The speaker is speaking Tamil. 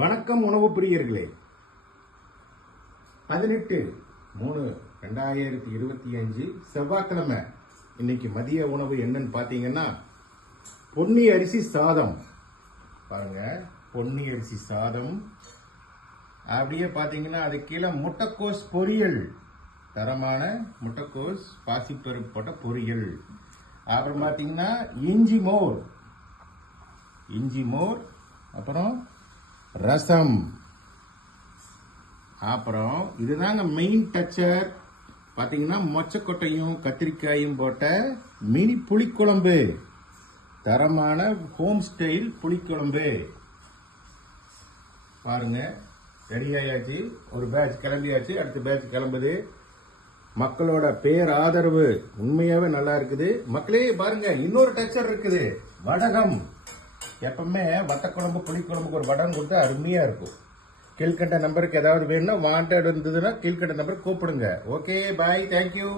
வணக்கம் உணவு பிரியர்களே. 18/3/2025 செவ்வாய்க்கிழமை. இன்னைக்கு மதிய உணவு என்னன்னு பாத்தீங்கன்னா பொன்னி அரிசி சாதம். பாருங்க, பொன்னி அரிசி சாதம். அப்படியே பாத்தீங்கன்னா அது கீழே முட்டைக்கோஸ் பொரியல், தரமான முட்டைக்கோஸ் பாசிப்பருப்பு போட்ட பொரியல். அப்புறம் பாத்தீங்கன்னா இஞ்சி மோர், அப்புறம் ரசம். அப்புறம் இதுதாங்க மெயின் டச்சர். பாத்தீங்கன்னா மொச்சக்கொட்டையும் கத்திரிக்காயும் போட்ட மினி புளிக்குழம்பு, தரமான ஹோம் ஸ்டைல் புளிக்குழம்பு. பாருங்க, ரெடி ஆயாச்சு. ஒரு பேட்ச் கிளம்பியாச்சு, அடுத்த பேட்ச் கிளம்புது. மக்களோட பேர் ஆதரவு உண்மையாவே நல்லா இருக்குது. மக்களே பாருங்க, இன்னொரு டச்சர் இருக்குது, வடகம். எப்பவுமே வட்டக்குழம்பு புளிக்குழம்புக்கு ஒரு வடகம் கொடுத்தா அருமையா இருக்கும். கீழ்கண்ட நம்பருக்கு ஏதாவது வேணும்னா, வாண்டட் இருந்ததுன்னா கீழ்கண்ட நம்பருக்கு கூப்பிடுங்க. ஓகே, பாய், தேங்க்யூ.